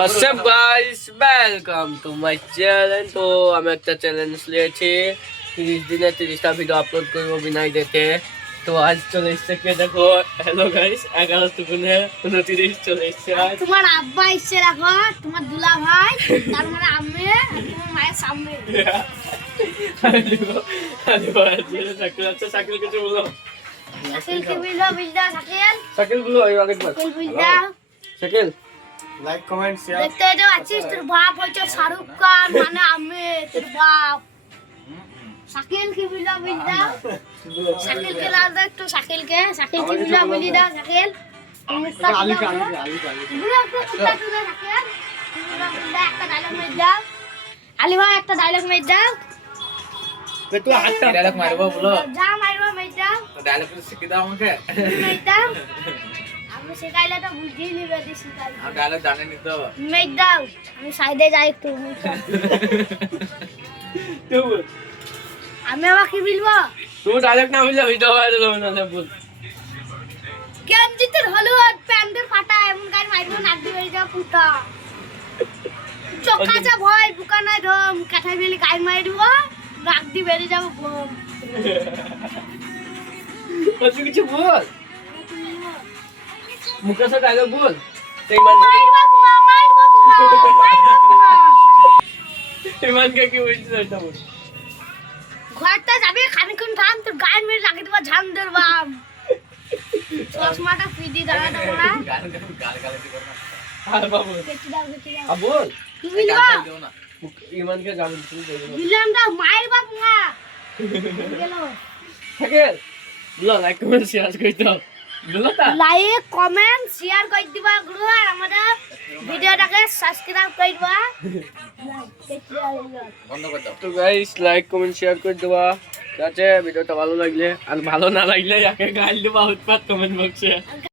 What's up guys, welcome to my channel। তো আমি একটা চ্যালেঞ্জ নিয়েছি 30 দিনে 30টা ভিডিও আপলোড করবো বিনা দেখে। তো আজ চলে এসছে কে দেখো, হ্যালো গাইস, 11 গুণে 29 চলে এসছে। আজ তোমার আব্বা এসছে, দেখো তোমার দুলা ভাই, তার মানে আমি আর তোমার মায়ের সামনে। শাকিল কিছু বলো। শাকিল কি বললো, বিলদা শাকিল, শাকিল বলো আরেকবার। Shakil Belda, Shakil like comment share. দেখতে তো আছিস, তোর বাপ হচ্ছে শাহরুখ খান, মানে আমি তোর বাপ। শাকিল কি বললো, বিলদা শাকিল কে লাল দে একটু, শাকিল কি বললো, বিলদা শাকিল আলী কা আলী ভাই একটা ডায়লগ মেরে দাও। তুই একটা ডায়লগ মারবো বলো। যা মারবো মেরে দাও, ডায়লগ শিখে দাও আমাকে। মেরে দাও। আমি শেখাইলে তো বুঝিয়ে নিবে, শিখাই আমি ডায়লগ জানি তো। মেরে দাও। আমি সাইডে যাই একটু। আমি আবার কি বলবো, তুই ডায়লগ না বললে ভিডিও বাইরে যাবে না, বল। গেঞ্জিতে হলুদ, প্যান্টের ফাটা, এমন গাড়ি মারবো, নাক দিয়ে বেরিয়ে যাও ফুটা। চোখাচা ভয়, বুকা নাই ধম, কাঠাই বেলি গাড়ি মারি দিব, নাক দিয়ে বেরিয়ে যাবো বোম। তুই কিছু বল, মুখে সে ডায়লগ বল। মারবো না, মারবো না। ইমানকে কি বলছিস এটা বল। ঘরটা যাবে, খানিক্ষণ থাম, তোর গায়ে মেরে লাগিয়ে দেবো ঝান দের বাম। চশমাটা ফিদি দাঁড়াতে বলা। আর বাবু কেটে দাও, কেটে দাও। বল। কি বলবো? ইমানকে জানেন তুই দিলাম না, মায়ের বাপ না। গেল। থাকে বলো, লাইক কমেন্ট শেয়ার করে দাও বলো তা। লাইক কমেন্ট শেয়ার করে দিবা গুরু, আর আমাদের ভিডিওটাকে সাবস্ক্রাইব করে দিবা। বন্ধ করে দাও। তো গাইস লাইক কমেন্ট শেয়ার করে দেবা, ঠিক আছে? ভিডিওটা ভালো লাগলে, আর ভালো না লাগলে একে গাইল দেবা উৎপাত কমেন্ট বক্সে।